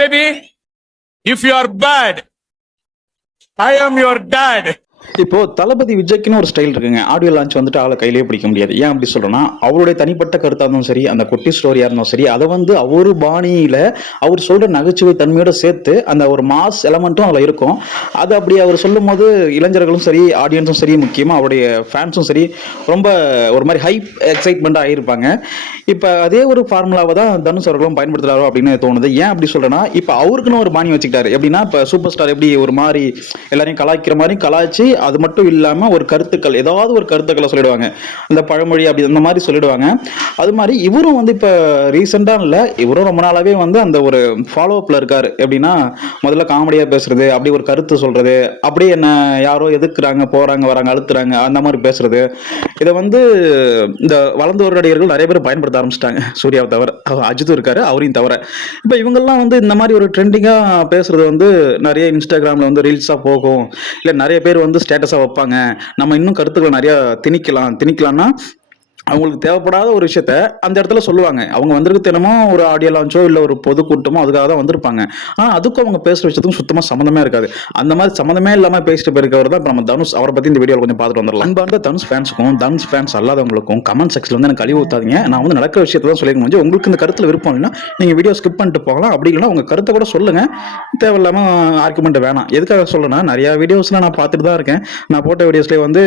baby, if you are bad, I am your dad. இப்போ தளபதி விஜய்க்குன்னு ஒரு style இருக்குங்க. Audio launch வந்துட்டு ஆளை கையிலேயே பிடிக்க முடியாது. ஏன் அப்படி சொல்றேன்னா, அவருடைய தனிப்பட்ட கருத்தா இருந்தாலும் சரி, அந்த குட்டி ஸ்டோரியா இருந்தாலும் சரி, அதை வந்து அவரு பாணியில அவர் சொல்ற நகைச்சுவை தன்மையோட சேர்த்து அந்த ஒரு மாஸ் எலமெண்ட்டும் அதுல இருக்கும். அது அப்படி அவர் சொல்லும் போது இளைஞர்களும் சரி, ஆடியன்ஸும் சரி, முக்கியமா அவருடைய ஃபேன்ஸும் சரி, ரொம்ப ஒரு மாதிரி ஹைப் எக்ஸைட்மெண்ட் ஆகியிருப்பாங்க. இப்ப அதே ஒரு ஃபார்முலாவை தான் தனுஷ் அவர்களும் பயன்படுத்துறாரோ அப்படின்னு தோணுது. ஏன் அப்படி சொல்றேன்னா, இப்ப அவருக்குன்னு ஒரு பாணி வச்சுக்கிட்டாரு. எப்படின்னா, இப்ப சூப்பர் ஸ்டார் எப்படி ஒரு மாதிரி எல்லாரையும் கலாய்க்கிற மாதிரி கலாய்ச்சி, அது மட்டும் இல்லாம ஒரு கருத்துக்கள், ஏதாவது ஒரு கருத்துக்களை சொல்லிடுவாங்க. இந்த பழமொழி அப்படி அந்த மாதிரி சொல்லிடுவாங்க. அது மாதிரி இவரும் வந்து இப்ப ரீசெண்டா இல்ல, இவரும் ரொம்ப நாளாவே வந்து அந்த ஒரு ஃபாலோ அப்ல இருக்காரு. எப்படின்னா, முதல்ல காமெடியா பேசுறது, அப்படி ஒரு கருத்து சொல்றது, அப்படியே என்ன யாரோ எதுக்குறாங்க, போறாங்க வராங்க, அழுத்துறாங்க, அந்த மாதிரி பேசுறது. இதை வந்து இந்த வளர்ந்து வர நடிகர்கள் நிறைய பேர் பயன்படுத்த ஆரம்பிச்சிட்டாங்க. சூர்யாவை தவிர, அஜித்தும் இருக்காரு, அவரையும் தவிர. இப்ப இவங்கெல்லாம் வந்து இந்த மாதிரி ஒரு ட்ரெண்டிங்கா பேசுறது வந்து நிறைய இன்ஸ்டாகிராம்ல வந்து ரீல்ஸா போகும். இல்ல நிறைய பேர் வந்து ஸ்டேட்டஸா வைப்பாங்க. நம்ம இன்னும் கருத்துக்களை நிறைய திணிக்கலாம்னா அவங்களுக்கு தேவைப்படாத ஒரு விஷயத்த அந்த இடத்துல சொல்லுவாங்க. அவங்க வந்திருக்கு தினமும் ஒரு ஆடியோ லான்ச்சோ இல்ல ஒரு பொதுக்கூட்டமோ அதுக்காக தான் வந்திருப்பாங்க. ஆனா அதுக்கும் அவங்க பேசுற விஷயத்துக்கும் சுத்தமா சம்மந்தமே இருக்காது. அந்த மாதிரி சம்மந்தமே இல்லாம பேசிட்டு போயிருக்கவர் தான் நம்ம தனுஷ். அவரை பத்தி இந்த வீடியோல கொஞ்சம் பார்த்துட்டு வந்துடலாம். அன்பார்ந்த தனுஷ் ஃபேன்ஸுக்கும் தனுஷ் ஃபேன்ஸ் அல்லாதவங்களுக்கும் கமெண்ட் செக்ஷன்ல வந்து எனக்கு கழிவு ஊத்தாதீங்க. நான் வந்து நடக்கிற விஷயத்தை தான் சொல்லிருக்க முடியும். உங்களுக்கு இந்த கருத்துல விருப்பம் இல்லைன்னா நீங்க வீடியோ ஸ்கிப் பண்ணிட்டு போகலாம். அப்படி இல்லைன்னா உங்க கருத்தை கூட சொல்லுங்க. தேவையில்லாம ஆர்குமெண்ட் வேணாம். எதுக்காக சொல்லணும்னா, நிறைய வீடியோஸ்ல நான் பார்த்துட்டு தான் இருக்கேன். நான் போட்ட வீடியோஸ்லேயே வந்து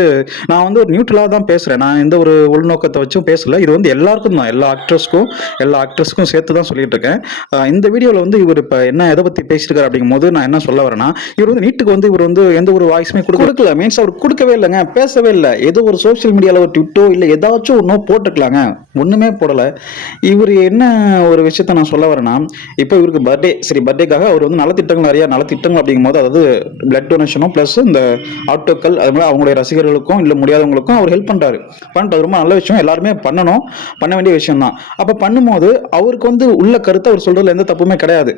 நான் வந்து ஒரு நியூட்ரலா தான் பேசுறேன். நான் எந்த ஒரு உள்நோக்கத்தை வச்சும் பேசல. இது வந்து எல்லாருக்கும் தான், எல்லா ஆக்ட்ரஸ்க்கும் சேர்த்து தான் சொல்லிட்டு இருக்கேன். இந்த வீடியோல வந்து இவர் இப்ப என்ன எதை பத்தி பேசிருக்காரு அப்படிங்கும் போது நான் என்ன சொல்ல வரேன்னா, இவர் வந்து நீட்டுக்கு வந்து இவர் வந்து எந்த ஒரு வாய்ஸுமே கொடுக்கல. மீன்ஸ் அவர் கொடுக்கவே இல்லைங்க, பேசவே இல்லை. ஏதோ ஒரு சோசியல் மீடியால ஒரு ட்விட்டோ இல்ல ஏதாச்சும் ஒன்னோ போட்டுக்கலாங்க, ஒண்ணுமே போடல. இவர் என்ன ஒரு விஷயத்த நான் சொல்ல வரேன்னா, இப்போ இவருக்கு பர்த்டேக்காக அவர் வந்து நலத்திட்டங்கள் நிறைய நலத்திட்டங்கள் அப்படிங்கும் போது, அதாவது பிளட் டொனேஷனும் பிளஸ் இந்த ஆட்டோக்கள், அது மாதிரி அவங்களுடைய ரசிகர்களுக்கும் இல்ல முடியாதவங்களுக்கும் அவர் ஹெல்ப் பண்றாரு. ரொம்ப நல்ல விஷயம். எல்லாருமே பண்ண வேண்டிய விஷயம் தான். அப்ப பண்ணும்போது அவருக்கு வந்து உள்ள கருத்தை அவர் சொல்றதுல எந்த தப்புமே கிடையாது.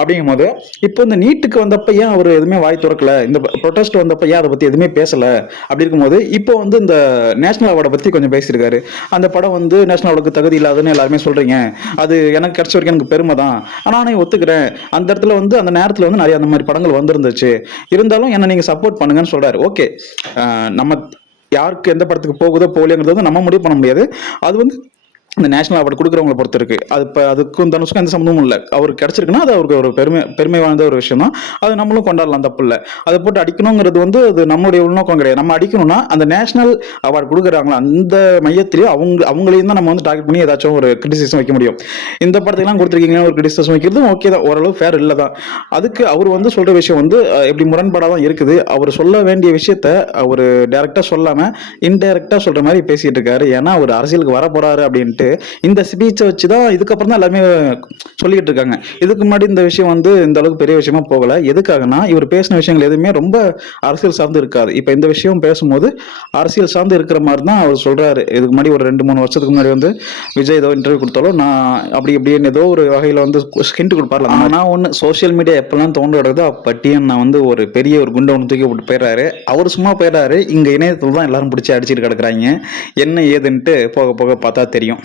அப்படிங்கும் போது இப்போ இந்த நீட்டுக்கு வந்தப்ப ஏன் அவர் எதுவுமே வாய் திறக்கல, இந்த ப்ரொடெஸ்ட் வந்தப்ப ஏன் அதை பத்தி எதுவுமே பேசல அப்படி இருக்கும்போது, இப்போ வந்து இந்த நேஷனல் அவார்டை பத்தி கொஞ்சம் பேசியிருக்காரு. அந்த படம் வந்து நேஷனல் அவார்டுக்கு தகுதி இல்லாதுன்னு எல்லாருமே சொல்றீங்க. அது எனக்கு கிடைச்ச வரைக்கும் எனக்கு பெருமை தான். ஆனா நான் ஒத்துக்கிறேன். அந்த இடத்துல வந்து அந்த நேரத்துல வந்து நிறைய அந்த மாதிரி படங்கள் வந்திருந்துச்சு. இருந்தாலும் என்ன நீங்க சப்போர்ட் பண்ணுங்கன்னு சொல்றாரு. ஓகே, நம்ம யாருக்கு எந்த படத்துக்கு போகுதோ போலியோங்கிறது நம்ம முடிவு பண்ண முடியாது. அது வந்து இந்த நேஷனல் அவார்டு கொடுக்குறவங்களை பொறுத்த இருக்கு. அது இப்போ அதுக்கும் தனுஷுக்கும் எந்த சம்மந்தமும் இல்லை. அவருக்கு கிடைச்சிருக்குன்னா அது அவருக்கு ஒரு பெருமை வாய்ந்த ஒரு விஷயம் தான். அது நம்மளும் கொண்டாடலாம், தப்பு இல்லை. அதை போட்டு அடிக்கணுங்கிறது வந்து அது நம்மளுடைய உள்நோக்கம் கிடையாது. நம்ம அடிக்கணும்னா அந்த நேஷனல் அவார்டு கொடுக்குறாங்களா அந்த மையத்திலேயே அவங்களையும் தான் நம்ம வந்து டார்கெட் பண்ணி ஏதாச்சும் ஒரு கிரிட்டிசிசம் வைக்க முடியும். இந்த படத்துக்கெல்லாம் கொடுத்துருக்கீங்க ஒரு கிரிட்டிசிசம் வைக்கிறது ஓகே தான், ஓரளவு ஃபேர் இல்லை தான். அதுக்கு அவர் வந்து சொல்ற விஷயம் வந்து எப்படி முரண்பாடாக தான் இருக்குது. அவர் சொல்ல வேண்டிய விஷயத்த அவர் டைரக்டா சொல்லாம இன்டைரக்டா சொல்ற மாதிரி பேசிட்டு இருக்காரு. ஏன்னா அவர் அரசியலுக்கு வர போறாரு அப்படின்ட்டு இந்த ஸ்பீச்சை வச்சுதான் இதுக்கப்புறம் தான் எல்லாருமே சொல்லிக்கிட்டு இருக்காங்க. இதுக்கு முன்னாடி இந்த விஷயம் வந்து இந்த அளவுக்கு பெரிய விஷயமா போகல. எதுக்காகனா இவர் பேசின விஷயங்கள் எதுவுமே ரொம்ப அரசியல் சார்ந்து இருக்காது. இப்ப இந்த விஷயம் பேசும்போது அரசியல் சார்ந்து இருக்கிற மாதிரி தான் அவர் சொல்றாரு. இதுக்கு முன்னாடி ஒரு 2-3 வருஷத்துக்கு முன்னாடி வந்து விஜய் ஏதோ இன்டர்வியூ கொடுத்தாலும் நான் அப்படின்னு ஏதோ ஒரு வகையில வந்து ஹிண்ட் கொடுப்பார்ல. ஆனா ஒண்ணு, சோசியல் மீடியா எப்பெல்லாம் தோண்டு வருதோ அப்பட்டியும் நான் வந்து ஒரு பெரிய ஒரு குண்டை ஒன்று தூக்கி போட்டு போயிடுறாரு. அவர் சும்மா போயிடுறாரு. இங்க இணையத்துல தான் எல்லாரும் பிடிச்சி அடிச்சுட்டு கிடக்குறாங்க. என்ன ஏதுன்ட்டு போக போக பார்த்தா தெரியும்.